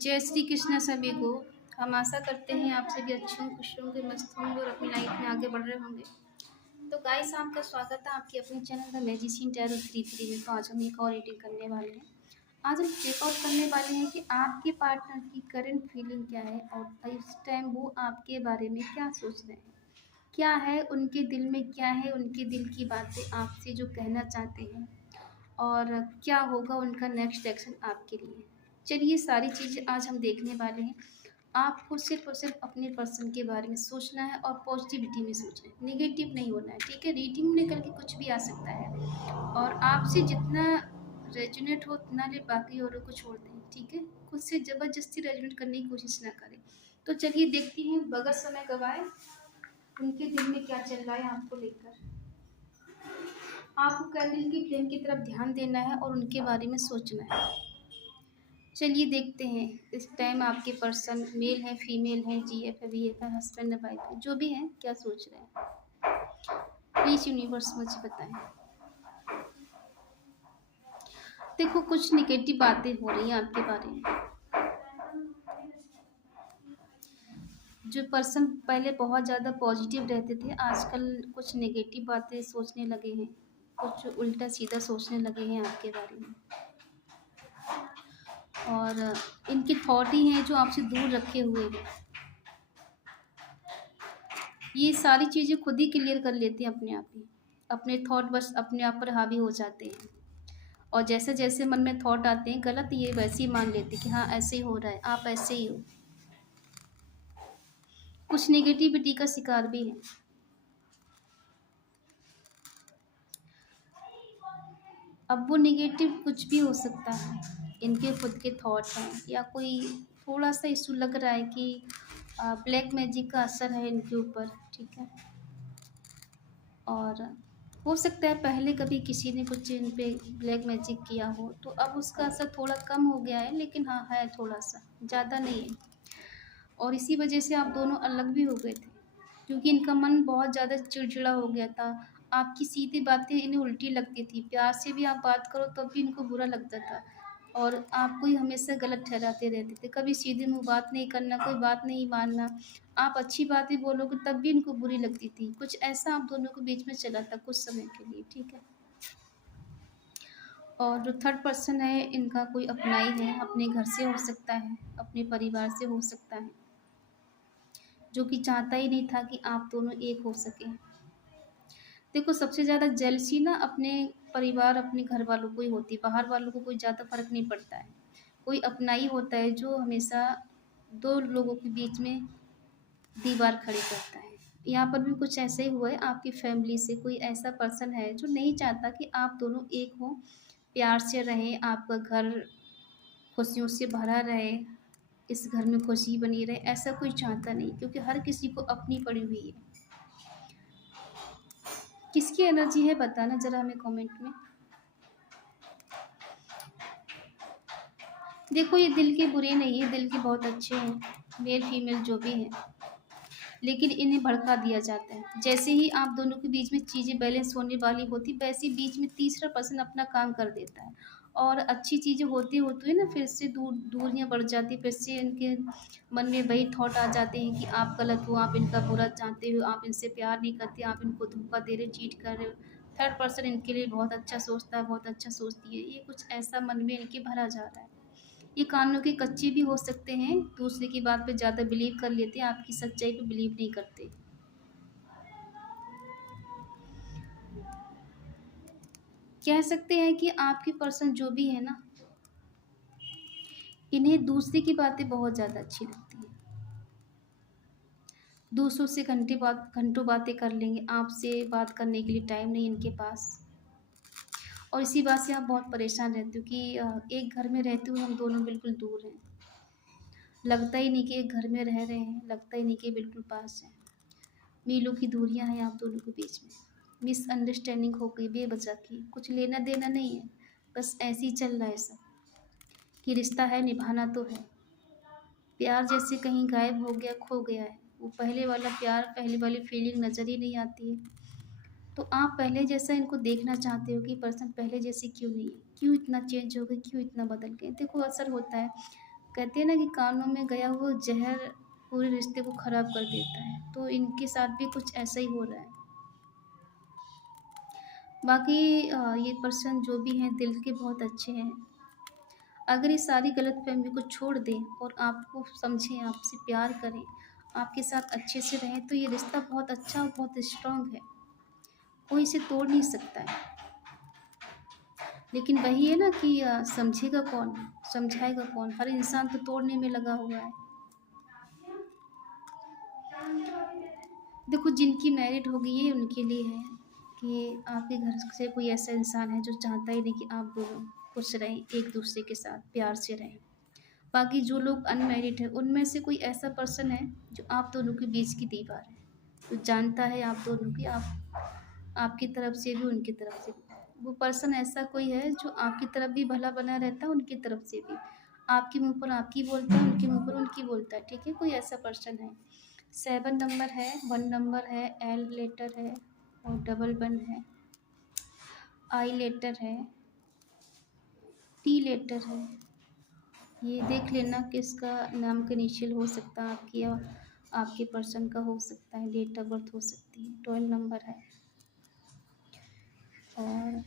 जय श्री कृष्ण सभी को। हम आशा करते हैं आप सभी अच्छे होंगे, खुश होंगे, मस्त होंगे और अपनी लाइफ में आगे बढ़ रहे होंगे। तो गाइस, आपका स्वागत है आपके अपने चैनल द मैजिशियन टैरो 33 में। तो आज हम एक और रीडिंग करने वाले हैं। आज हम चेकआउट करने वाले हैं कि आपके पार्टनर की करंट फीलिंग क्या है और इस टाइम वो आपके बारे में क्या सोच रहे हैं। क्या है उनके दिल में, क्या है उनके दिल की बातें आपसे जो कहना चाहते हैं, और क्या होगा उनका नेक्स्ट एक्शन आपके लिए। चलिए, सारी चीज़ें आज हम देखने वाले हैं। आपको सिर्फ और सिर्फ अपने पर्सन के बारे में सोचना है और पॉजिटिविटी में सोचना है, नेगेटिव नहीं होना है। ठीक है, रीडिंग में करके कुछ भी आ सकता है और आपसे जितना रेजोनेट हो उतना ले, बाकी औरों को छोड़ दें। ठीक है, खुद से ज़बरदस्ती रेजोनेट करने की कोशिश ना करें। तो चलिए देखते हैं, बगैर समय गवाए उनके दिल में क्या चल रहा है आपको लेकर। आपको कैंडल की फ्लेम की तरफ ध्यान देना है और उनके बारे में सोचना है। चलिए देखते हैं, इस टाइम आपके पर्सन मेल है, फीमेल है, जीएफ है, वीएफ है, हस्बैंड है, वाइफ है, जो भी है, क्या सोच रहे हैं प्लीज यूनिवर्स मुझे बताएं। देखो, कुछ निगेटिव बातें हो रही हैं आपके बारे में। जो पर्सन पहले बहुत ज़्यादा पॉजिटिव रहते थे, आजकल कुछ नेगेटिव बातें सोचने लगे हैं, कुछ उल्टा सीधा सोचने लगे हैं आपके बारे में। और इनके थॉट ही हैं जो आपसे दूर रखे हुए हैं। ये सारी चीज़ें खुद ही क्लियर कर लेते हैं अपने आप ही। अपने थॉट बस अपने आप पर हावी हो जाते हैं और जैसे जैसे मन में थॉट आते हैं गलत, ये वैसे ही मान लेते हैं कि हाँ ऐसे ही हो रहा है, आप ऐसे ही हो। कुछ नेगेटिविटी का शिकार भी है। अब वो नेगेटिव कुछ भी हो सकता है, इनके खुद के थॉट हैं या कोई थोड़ा सा इशू लग रहा है कि ब्लैक मैजिक का असर है इनके ऊपर। ठीक है, और हो सकता है पहले कभी किसी ने कुछ इन पे ब्लैक मैजिक किया हो, तो अब उसका असर थोड़ा कम हो गया है, लेकिन हाँ है थोड़ा सा, ज़्यादा नहीं है। और इसी वजह से आप दोनों अलग भी हो गए थे, क्योंकि इनका मन बहुत ज़्यादा चिड़चिड़ा हो गया था। आपकी सीधी बातें इन्हें उल्टी लगती थी, प्यार से भी आप बात करो तब भी इनको बुरा लगता था और आपको ही हमेशा गलत ठहराते रहते थे। कभी सीधे मुँह बात नहीं करना, कोई बात नहीं मानना, आप अच्छी बातें बोलोगे तब भी इनको बुरी लगती थी। कुछ ऐसा आप दोनों के बीच में चला था कुछ समय के लिए। ठीक है, और जो थर्ड पर्सन है, इनका कोई अपना ही है, अपने घर से हो सकता है, अपने परिवार से हो सकता है, जो कि चाहता ही नहीं था कि आप दोनों एक हो सके। देखो, सबसे ज़्यादा जेलसी ना अपने परिवार, अपने घर वालों को ही होती है, बाहर वालों को कोई ज़्यादा फर्क नहीं पड़ता है। कोई अपना ही होता है जो हमेशा दो लोगों के बीच में दीवार खड़ी करता है। यहाँ पर भी कुछ ऐसा ही हुआ है, आपकी फैमिली से कोई ऐसा पर्सन है जो नहीं चाहता कि आप दोनों एक हो, प्यार से रहें, आपका घर खुशियों से भरा रहे, इस घर में खुशी बनी रहे, ऐसा कोई चाहता नहीं, क्योंकि हर किसी को अपनी पड़ी हुई है। किसकी एनर्जी है बताना ज़रा हमें कमेंट में। देखो, ये दिल के बुरे नहीं है, दिल के बहुत अच्छे हैं, मेल फीमेल जो भी हैं, लेकिन इन्हें भड़का दिया जाता है। जैसे ही आप दोनों के बीच में चीज़ें बैलेंस होने वाली होती, वैसे ही बीच में तीसरा पर्सन अपना काम कर देता है और अच्छी चीज़ें होती होती है ना, फिर से दूरियां बढ़ जाती, फिर से इनके मन में वही थॉट आ जाते हैं कि आप गलत हो, आप इनका बुरा चाहते हो, आप इनसे प्यार नहीं करते, आप इनको धोखा दे रहे, चीट कर रहे हो। थर्ड पर्सन इनके लिए बहुत अच्छा सोचता है, बहुत अच्छा सोचती है, ये कुछ ऐसा मन में इनके भरा जा रहा है। ये कानों के कच्चे भी हो सकते हैं, दूसरे की बात पे ज़्यादा बिलीव कर लेते हैं, आपकी सच्चाई पे बिलीव नहीं करते। कह सकते हैं कि आपकी पर्सन जो भी है ना, इन्हें दूसरे की बातें बहुत ज़्यादा अच्छी लगती है। दूसरों से घंटों बातें कर लेंगे, आपसे बात करने के लिए टाइम नहीं इनके पास। और इसी बात से आप बहुत परेशान रहते हो कि एक घर में रहते हुए हम दोनों बिल्कुल दूर हैं, लगता ही नहीं कि एक घर में रह रहे हैं, लगता ही नहीं कि बिल्कुल पास हैं। मीलों की दूरियां हैं आप दोनों के बीच में, मिसअंडरस्टैंडिंग हो गई बेवजह की, कुछ लेना देना नहीं है, बस ऐसे ही चल रहा है सब कि रिश्ता है, निभाना तो है। प्यार जैसे कहीं गायब हो गया, खो गया है, वो पहले वाला प्यार, पहले वाली फीलिंग नज़र ही नहीं आती है। तो आप पहले जैसा इनको देखना चाहते हो कि पर्सन पहले जैसे क्यों नहीं है, क्यों इतना चेंज हो गए, क्यों इतना बदल गए। देखो, असर होता है, कहते हैं ना कि कानों में गया हुआ जहर पूरे रिश्ते को ख़राब कर देता है, तो इनके साथ भी कुछ ऐसा ही हो रहा है। बाकी ये पर्सन जो भी हैं दिल के बहुत अच्छे हैं। अगर ये सारी गलतफ़हमी को छोड़ दें और आपको समझें, आपसे प्यार करें, आपके साथ अच्छे से रहें, तो ये रिश्ता बहुत अच्छा और बहुत स्ट्रॉन्ग है। कोई इसे तोड़ नहीं सकता है। लेकिन वही है ना कि समझेगा कौन, समझाएगा कौन? हर इंसान तो तोड़ने में लगा हुआ है। देखो, जिनकी मैरिड हो गई ये उनके लिए है कि आपके घर से कोई ऐसा इंसान है जो चाहता ही नहीं कि आप दोनों खुश रहें, एक दूसरे के साथ प्यार से रहें। बाकी जो लोग अनमैरिड हैं उनमें से कोई ऐसा पर्सन है जो आप दोनों के बीच की दीवार है, तो जानता है आप दोनों की, आपकी तरफ से भी उनकी तरफ से भी। वो पर्सन ऐसा कोई है जो आपकी तरफ भी भला बना रहता है, उनकी तरफ से भी। आपके मुंह पर आपकी बोलता है, उनके मुंह पर उनकी बोलता है। ठीक है, कोई ऐसा पर्सन है। 7 नंबर है, 1 नंबर है, एल लेटर है और डबल 1 है, आई लेटर है, टी लेटर है। ये देख लेना किसका नाम का इनिशियल हो सकता है, आपकी या आपके पर्सन का हो सकता है, डेट ऑफ बर्थ हो सकती है। 12 नंबर है और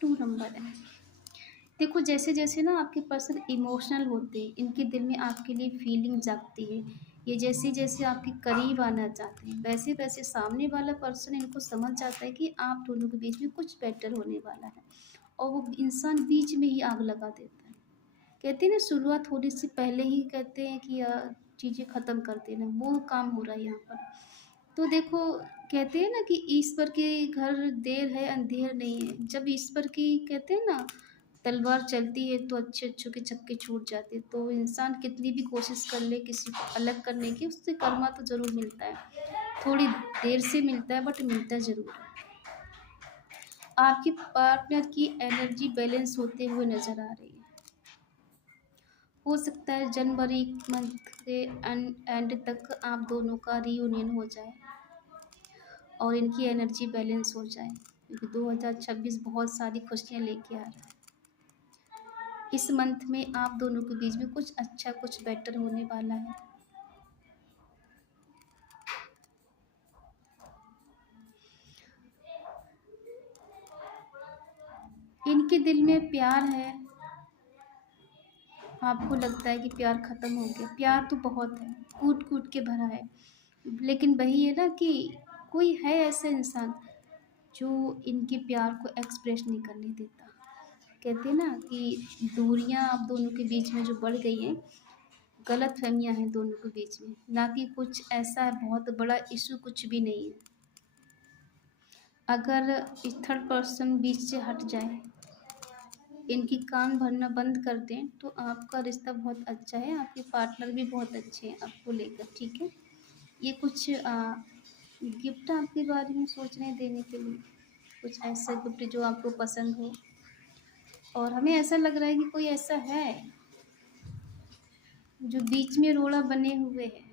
2 नंबर है। देखो, जैसे जैसे ना आपके पर्सन इमोशनल होते हैं, इनके दिल में आपके लिए फीलिंग जागती है। ये जैसे जैसे आपके करीब आना चाहते हैं, वैसे वैसे सामने वाला पर्सन इनको समझ जाता है कि आप दोनों के बीच में कुछ बेटर होने वाला है, और वो इंसान बीच में ही आग लगा देता है। कहते हैं ना, शुरुआत होने से पहले ही कहते हैं कि चीज़ें ख़त्म कर देना, वो काम हो रहा है यहाँ पर। तो देखो, कहते हैं ना कि ईश्वर के घर देर है अंधेर नहीं है। जब ईश्वर की कहते हैं ना तलवार चलती है तो अच्छे अच्छों के चक्के छूट जाते हैं। तो इंसान कितनी भी कोशिश कर ले किसी को अलग करने की, उससे कर्मा तो ज़रूर मिलता है, थोड़ी देर से मिलता है बट मिलता ज़रूर है। आपकी पार्टनर की एनर्जी बैलेंस होते हुए नज़र आ रही है। हो सकता है जनवरी मंथ के एंड तक आप दोनों का रीयूनियन हो जाए और इनकी एनर्जी बैलेंस हो जाए, क्योंकि 2026 बहुत सारी खुशियाँ लेके आ रहा है। इस मंथ में आप दोनों के बीच में कुछ अच्छा कुछ बेटर होने वाला है। इनके दिल में प्यार है। आपको लगता है कि प्यार ख़त्म हो गया, प्यार तो बहुत है, कूट कूट के भरा है। लेकिन वही है ना कि कोई है ऐसा इंसान जो इनके प्यार को एक्सप्रेस नहीं करने देता। कहते हैं ना कि दूरियां आप दोनों के बीच में जो बढ़ गई हैं, गलत फहमियाँ हैं दोनों के बीच में, ना कि कुछ ऐसा बहुत बड़ा इशू कुछ भी नहीं है। अगर थर्ड पर्सन बीच से हट जाए, इनकी कान भरना बंद कर दें, तो आपका रिश्ता बहुत अच्छा है, आपके पार्टनर भी बहुत अच्छे हैं आपको लेकर। ठीक है, ये कुछ गिफ्ट आपके बारे में सोच रहे हैं देने के लिए, कुछ ऐसा गिफ्ट जो आपको पसंद हो। और हमें ऐसा लग रहा है कि कोई ऐसा है जो बीच में रोड़ा बने हुए है।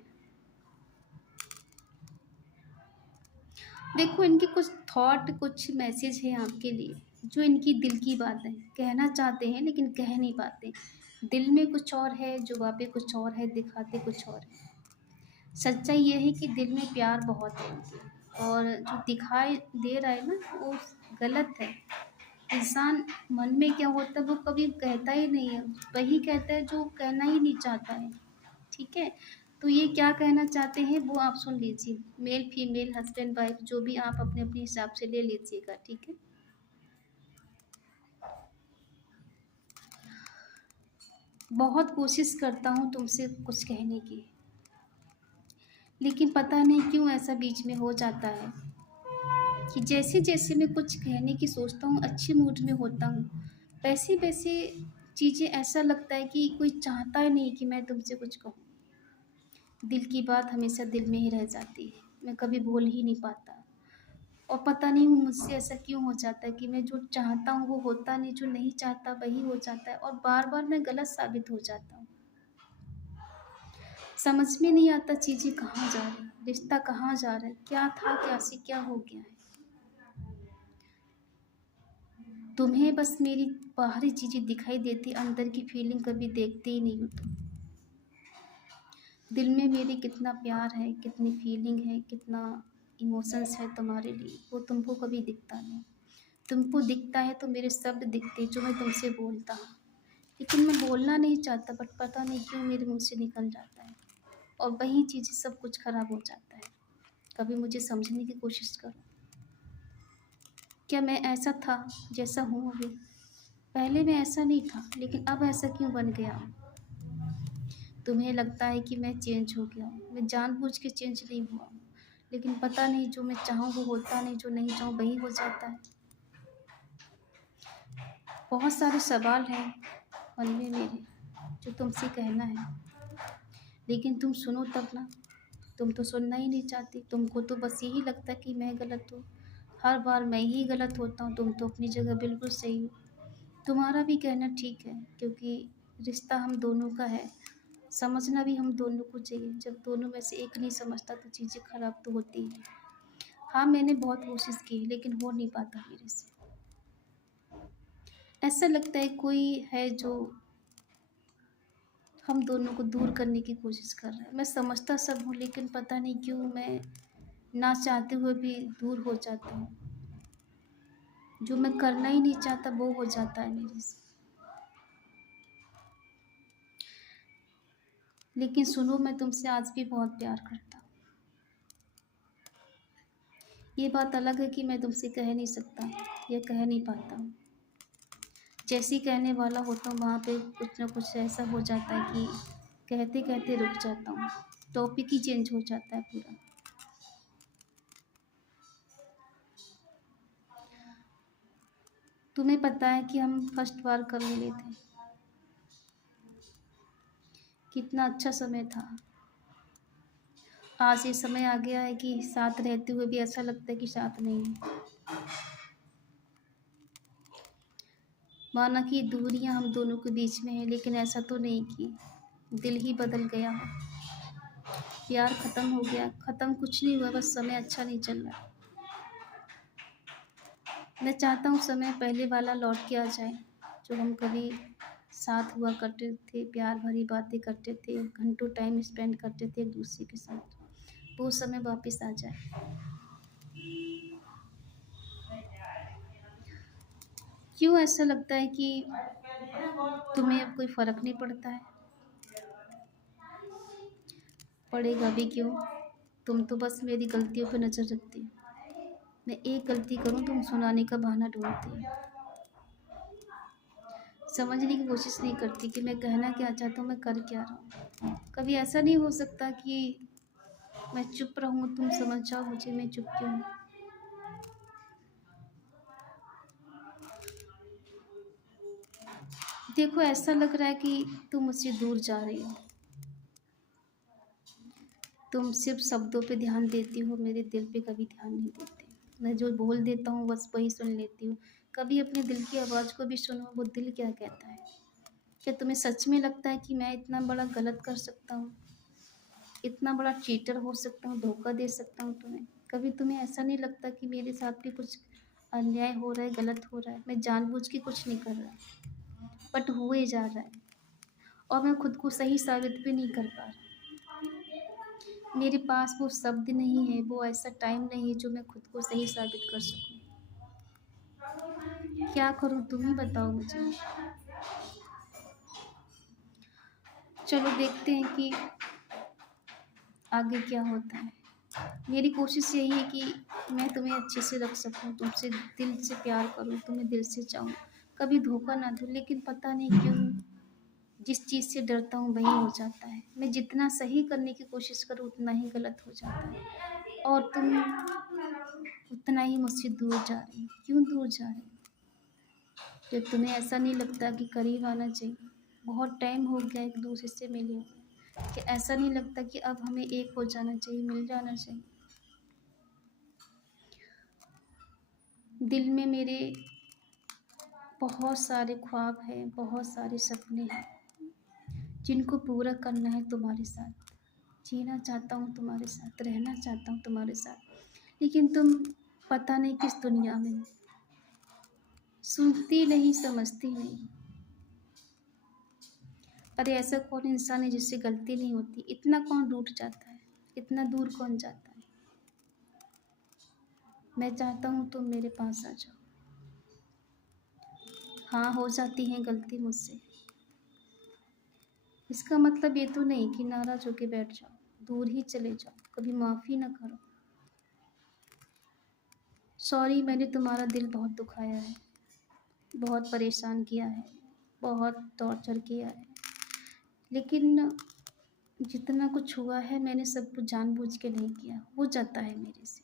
देखो, इनके कुछ थॉट कुछ मैसेज है आपके लिए, जो इनकी दिल की बात है, कहना चाहते हैं लेकिन कह नहीं पाते। दिल में कुछ और है, जुबां पे कुछ और है, दिखाते कुछ और है। सच्चाई ये है कि दिल में प्यार बहुत है इनके, और जो दिखाई दे रहा है ना वो गलत है। इंसान मन में क्या होता है वो कभी कहता ही नहीं है, वही कहता है जो कहना ही नहीं चाहता है। ठीक है, तो ये क्या कहना चाहते हैं वो आप सुन लीजिए। मेल फीमेल हस्बैंड वाइफ जो भी आप अपने अपने हिसाब से ले लीजिएगा। ठीक है, बहुत कोशिश करता हूँ तुमसे कुछ कहने की, लेकिन पता नहीं क्यों ऐसा बीच में हो जाता है कि जैसे जैसे मैं कुछ कहने की सोचता हूँ, अच्छे मूड में होता हूँ, वैसे वैसे चीज़ें ऐसा लगता है कि कोई चाहता ही नहीं कि मैं तुमसे कुछ कहूँ। दिल की बात हमेशा दिल में ही रह जाती है, मैं कभी बोल ही नहीं पाता। और पता नहीं मुझसे ऐसा क्यों हो जाता है कि मैं जो चाहता हूँ वो होता नहीं, जो नहीं चाहता वही हो जाता है, और बार बार मैं गलत साबित हो जाता हूँ। समझ में नहीं आता चीज़ें कहाँ जा रही, रिश्ता कहाँ जा रहा है, क्या था क्या से क्या हो गया है। तुम्हें बस मेरी बाहरी चीज़ें दिखाई देती, अंदर की फीलिंग कभी देखते ही नहीं हो तुम। दिल में मेरे कितना प्यार है, कितनी फीलिंग है, कितना इमोशंस है तुम्हारे लिए, वो तुमको कभी दिखता नहीं। तुमको दिखता है तो मेरे शब्द दिखते जो मैं तुमसे बोलता हूँ, लेकिन मैं बोलना नहीं चाहता, बट पता नहीं क्यों मेरे मुँह से निकल जाता है और वही चीज़ सब कुछ खराब हो जाता है। कभी मुझे समझने की कोशिश करो, क्या मैं ऐसा था जैसा हूँ अभी? पहले मैं ऐसा नहीं था, लेकिन अब ऐसा क्यों बन गया हूँ? तुम्हें लगता है कि मैं चेंज हो गया हूँ, मैं जानबूझ के चेंज नहीं हुआ हूँ, लेकिन पता नहीं जो मैं चाहूँ वो होता नहीं, जो नहीं चाहूँ वही हो जाता है। बहुत सारे सवाल हैं मन में मेरे जो तुमसे कहना है, लेकिन तुम सुनो तब ना। तुम तो सुनना ही नहीं चाहती, तुमको तो बस यही लगता है कि मैं गलत हूँ। हर बार मैं ही गलत होता हूँ, तुम तो अपनी जगह बिल्कुल सही हो। तुम्हारा भी कहना ठीक है, क्योंकि रिश्ता हम दोनों का है, समझना भी हम दोनों को चाहिए। जब दोनों में से एक नहीं समझता तो चीज़ें खराब तो होती ही हैं। हाँ, मैंने बहुत कोशिश की, लेकिन हो नहीं पाता मेरे से। ऐसा लगता है कोई है जो हम दोनों को दूर करने की कोशिश कर रहा है। मैं समझता सब हूँ, लेकिन पता नहीं क्यों मैं ना चाहते हुए भी दूर हो जाती हूँ। जो मैं करना ही नहीं चाहता वो हो जाता है मेरे से। लेकिन सुनो, मैं तुमसे आज भी बहुत प्यार करता हूँ। ये बात अलग है कि मैं तुमसे कह नहीं सकता या कह नहीं पाता हूँ। जैसे ही कहने वाला होता हूँ वहाँ पे कुछ ना कुछ ऐसा हो जाता है कि कहते कहते रुक जाता हूँ, टॉपिक ही चेंज हो जाता है पूरा। तुम्हें पता है कि हम फर्स्ट बार कब मिले थे? कितना अच्छा समय था। आज ये समय आ गया है कि साथ रहते हुए भी ऐसा लगता है कि साथ नहीं है। माना कि दूरियां हम दोनों के बीच में है, लेकिन ऐसा तो नहीं कि दिल ही बदल गया हो, प्यार खत्म हो गया। खत्म कुछ नहीं हुआ, बस समय अच्छा नहीं चल रहा। मैं चाहता हूँ समय पहले वाला लौट के आ जाए, जो हम कभी साथ हुआ करते थे, प्यार भरी बातें करते थे, घंटों टाइम स्पेंड करते थे एक दूसरे के साथ, वो समय वापस आ जाए। क्यों ऐसा लगता है कि तुम्हें अब कोई फ़र्क नहीं पड़ता है? पड़ेगा भी क्यों? तुम तो बस मेरी गलतियों पे नज़र रखती हो। मैं एक गलती करूँ तुम सुनाने का बहाना ढूंढती हो। समझने की कोशिश नहीं करती कि मैं कहना क्या चाहता हूँ, मैं कर क्या रहा हूँ। कभी ऐसा नहीं हो सकता कि मैं चुप रहूँ, तुम समझ जाओ मुझे मैं चुप क्यों हूँ। देखो, ऐसा लग रहा है कि तुम मुझसे दूर जा रही हो। तुम सिर्फ शब्दों पे ध्यान देती हो, मेरे दिल पे कभी ध्यान नहीं देती। मैं जो बोल देता हूँ बस वही सुन लेती हूँ। कभी अपने दिल की आवाज़ को भी सुनो, वो दिल क्या कहता है। क्या तुम्हें सच में लगता है कि मैं इतना बड़ा गलत कर सकता हूँ, इतना बड़ा चीटर हो सकता हूँ, धोखा दे सकता हूँ तुम्हें? कभी तुम्हें ऐसा नहीं लगता कि मेरे साथ भी कुछ अन्याय हो रहा है, गलत हो रहा है? मैं जानबूझ के कुछ नहीं कर रहा, बट हुए जा रहा है, और मैं खुद को सही साबित भी नहीं कर पा रहा। मेरे पास वो शब्द नहीं है, वो ऐसा टाइम नहीं है जो मैं खुद को सही साबित कर सकूं। क्या करूं, तुम ही बताओ मुझे। चलो देखते हैं कि आगे क्या होता है। मेरी कोशिश यही है कि मैं तुम्हें अच्छे से रख सकूं, तुमसे दिल से प्यार करूं, तुम्हें दिल से चाहूं, कभी धोखा ना दूं। लेकिन पता नहीं क्यों जिस चीज़ से डरता हूँ वही हो जाता है। मैं जितना सही करने की कोशिश करूँ उतना ही गलत हो जाता है, और तुम उतना ही मुझसे दूर जा रही हो। क्यों दूर जा रही हो? जब तुम्हें ऐसा नहीं लगता कि करीब आना चाहिए? बहुत टाइम हो गया एक दूसरे से मिले हुए, कि ऐसा नहीं लगता कि अब हमें एक हो जाना चाहिए, मिल जाना चाहिए? दिल में मेरे बहुत सारे ख्वाब हैं, बहुत सारे सपने हैं, जिनको पूरा करना है तुम्हारे साथ। जीना चाहता हूँ तुम्हारे साथ, रहना चाहता हूँ तुम्हारे साथ, लेकिन तुम पता नहीं किस दुनिया में हो। सुनती नहीं, समझती नहीं। अरे ऐसा कौन इंसान है जिससे गलती नहीं होती? इतना कौन रूठ जाता है? इतना दूर कौन जाता है? मैं चाहता हूँ तुम मेरे पास आ जाओ। हाँ, हो जाती है गलती मुझसे। इसका मतलब ये तो नहीं कि नाराज़ होके बैठ जाओ, दूर ही चले जाओ, कभी माफ़ी ना करो। सॉरी, मैंने तुम्हारा दिल बहुत दुखाया है, बहुत परेशान किया है, बहुत टॉर्चर किया है। लेकिन जितना कुछ हुआ है मैंने सब कुछ जानबूझ के नहीं किया, हो जाता है मेरे से।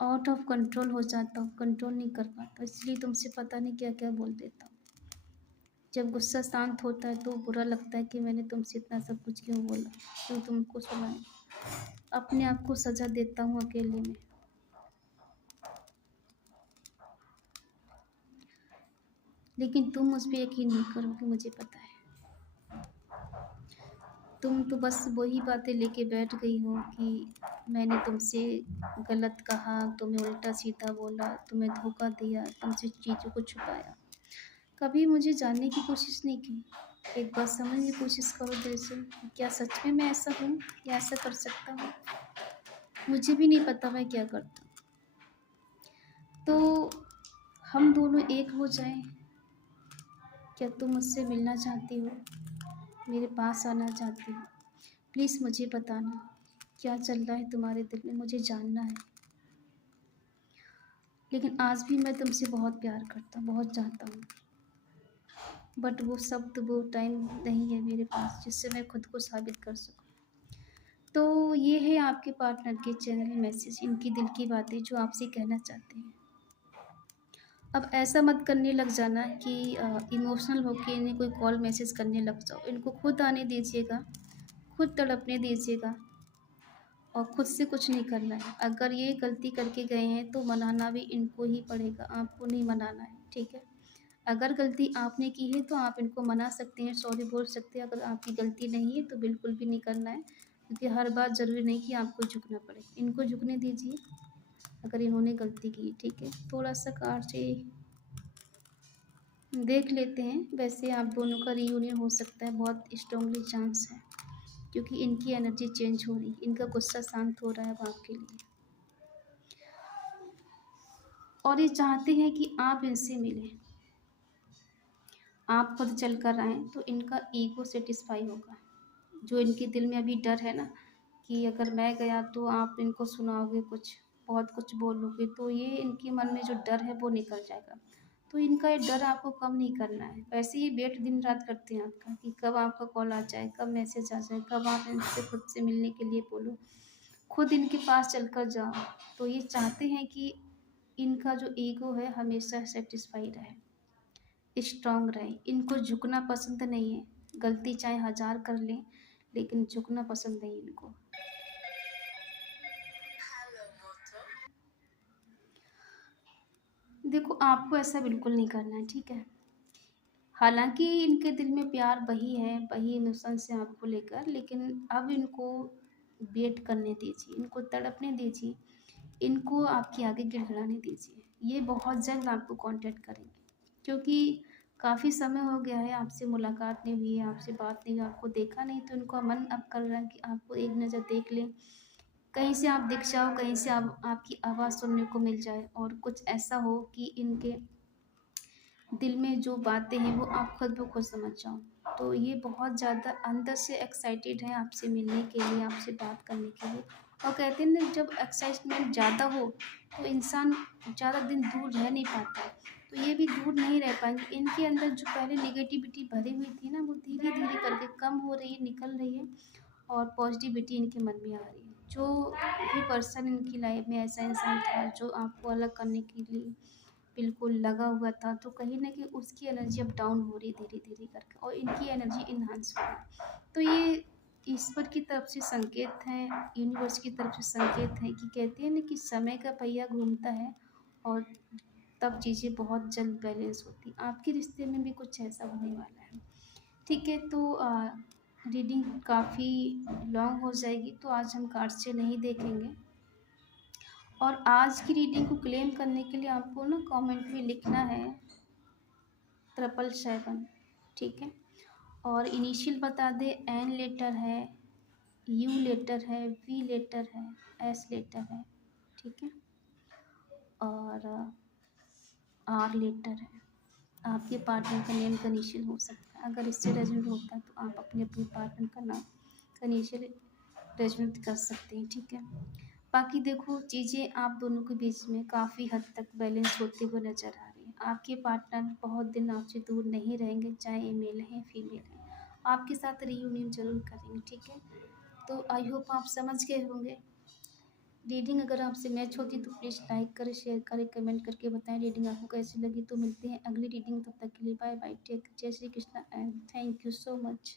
आउट ऑफ कंट्रोल हो जाता हूँ, कंट्रोल नहीं कर पाता, इसलिए तुमसे पता नहीं क्या क्या बोल देता हूँ। जब गुस्सा शांत होता है तो बुरा लगता है कि मैंने तुमसे इतना सब कुछ क्यों बोला, क्यों तुमको सुनाया। अपने आप को सज़ा देता हूँ अकेले में। लेकिन तुम मुझ पे यकीन नहीं करोगे, मुझे पता है। तुम तो बस वही बातें लेके बैठ गई हो कि मैंने तुमसे गलत कहा, तुम्हें उल्टा सीधा बोला, तुम्हें धोखा दिया, तुमसे चीज़ों को छुपाया। कभी मुझे जानने की कोशिश नहीं की। एक बार समझने की कोशिश करो दिल से, क्या सच में मैं ऐसा हूँ या ऐसा कर सकता हूँ? मुझे भी नहीं पता मैं क्या करता। तो हम दोनों एक हो जाएं। क्या तुम मुझसे मिलना चाहती हो? मेरे पास आना चाहती हो? प्लीज़ मुझे बताना क्या चल रहा है तुम्हारे दिल में, मुझे जानना है। लेकिन आज भी मैं तुमसे बहुत प्यार करता हूँ, बहुत चाहता हूँ। बट वो शब्द, वो टाइम नहीं है मेरे पास जिससे मैं खुद को साबित कर सकूँ। तो ये है आपके पार्टनर के चैनल मैसेज, इनकी दिल की बातें जो आपसे कहना चाहते हैं। अब ऐसा मत करने लग जाना कि इमोशनल होके इन्हें कोई कॉल मैसेज करने लग जाओ। इनको खुद आने दीजिएगा, खुद तड़पने दीजिएगा और खुद से कुछ नहीं करना है। अगर ये गलती करके गए हैं तो मनाना भी इनको ही पड़ेगा, आपको नहीं मनाना है, ठीक है? अगर गलती आपने की है तो आप इनको मना सकते हैं, सॉरी बोल सकते हैं। अगर आपकी गलती नहीं है तो बिल्कुल भी नहीं करना है, क्योंकि हर बात ज़रूरी नहीं कि आपको झुकना पड़े। इनको झुकने दीजिए अगर इन्होंने गलती की, ठीक है? थोड़ा सा कार्ड से देख लेते हैं। वैसे आप दोनों का रियूनियन हो सकता है, बहुत स्ट्रांगली चांस है, क्योंकि इनकी एनर्जी चेंज हो रही है, इनका गुस्सा शांत हो रहा है अब आपके लिए, और ये चाहते हैं कि आप इनसे मिलें। आप खुद चल कर आएँ तो इनका ईगो सेटिस्फाई होगा। जो इनके दिल में अभी डर है ना कि अगर मैं गया तो आप इनको सुनाओगे कुछ, बहुत कुछ बोलोगे, तो ये इनके मन में जो डर है वो निकल जाएगा। तो इनका ये डर आपको कम नहीं करना है। वैसे ही वेट दिन रात करते हैं आपका कि कब आपका कॉल आ जाए, कब मैसेज आ जाए, कब आप इनसे खुद से मिलने के लिए बोलो, खुद इनके पास चलकर जाओ। तो ये चाहते हैं कि इनका जो ईगो है हमेशा सेटिस्फाई रहे, स्ट्रांग रहे। इनको झुकना पसंद नहीं है, गलती चाहे हज़ार कर लें लेकिन झुकना पसंद नहीं इनको। देखो, आपको ऐसा बिल्कुल नहीं करना है, ठीक है? हालाँकि इनके दिल में प्यार वही है, वही इमोशंस है आपको लेकर, लेकिन अब इनको वेट करने दीजिए, इनको तड़पने दीजिए, इनको आपके आगे गिड़गिड़ाने दीजिए। ये बहुत जल्द आपको कॉन्टैक्ट करेंगे, क्योंकि काफ़ी समय हो गया है आपसे मुलाकात नहीं हुई है, आपसे बात नहीं हुई, आपको देखा नहीं, तो इनका मन अब कर रहा है कि आपको एक नज़र देख लें, कहीं से आप दिख जाओ, कहीं से आप आपकी आवाज़ सुनने को मिल जाए और कुछ ऐसा हो कि इनके दिल में जो बातें हैं वो आप खुद ब खुद समझ जाओ। तो ये बहुत ज़्यादा अंदर से एक्साइटेड है आपसे मिलने के लिए, आपसे बात करने के लिए। और कहते हैं ना, जब एक्साइटमेंट ज़्यादा हो तो इंसान ज़्यादा दिन दूर रह नहीं पाता है। तो ये भी दूर नहीं रह पाएंगे। इनके अंदर जो पहले नेगेटिविटी भरी हुई थी ना, वो धीरे धीरे करके कम हो रही है, निकल रही है, और पॉजिटिविटी इनके मन में आ रही है। जो भी पर्सन इनकी लाइफ में ऐसा इंसान था जो आपको अलग करने के लिए बिल्कुल लगा हुआ था, तो कहीं न कहीं उसकी एनर्जी अब डाउन हो रही धीरे-धीरे करके, और इनकी एनर्जी एनहांस हो रही है। तो ये ईश्वर की तरफ से संकेत हैं, यूनिवर्स की तरफ से संकेत हैं कि कहते हैं ना कि समय का पहिया घूमता है और तब चीज़ें बहुत जल्द बैलेंस होती हैं। आपके रिश्ते में भी कुछ ऐसा होने वाला है। ठीक है, तो रीडिंग काफ़ी लॉन्ग हो जाएगी, तो आज हम कार्ड से नहीं देखेंगे। और आज की रीडिंग को क्लेम करने के लिए आपको ना कमेंट में लिखना है 777, ठीक है। और इनिशियल बता दे, एन लेटर है, यू लेटर है, वी लेटर है, एस लेटर है, ठीक है, और आर लेटर है। आपके पार्टनर का नेम का इनिशियल हो सकता है। अगर इससे रेजोनेट होता है तो आप अपने अपने पार्टनर का नाम का इनिशियल रेजोनेट कर सकते हैं, ठीक है। बाकी देखो, चीज़ें आप दोनों के बीच में काफ़ी हद तक बैलेंस होते हुए नज़र आ रही हैं। आपके पार्टनर बहुत दिन आपसे दूर नहीं रहेंगे, चाहे मेल हैं फीमेल हैं, आपके साथ रीयूनियन जरूर करेंगे, ठीक है। तो आई होप आप समझ गए होंगे। रीडिंग अगर आपसे मैच होती तो प्लीज़ लाइक करें, शेयर करें, कमेंट करके बताएं रीडिंग आपको कैसी लगी। तो मिलते हैं अगली रीडिंग, तब तक के लिए बाय बाय, टेक, जय Shri Krishna and thank you so much.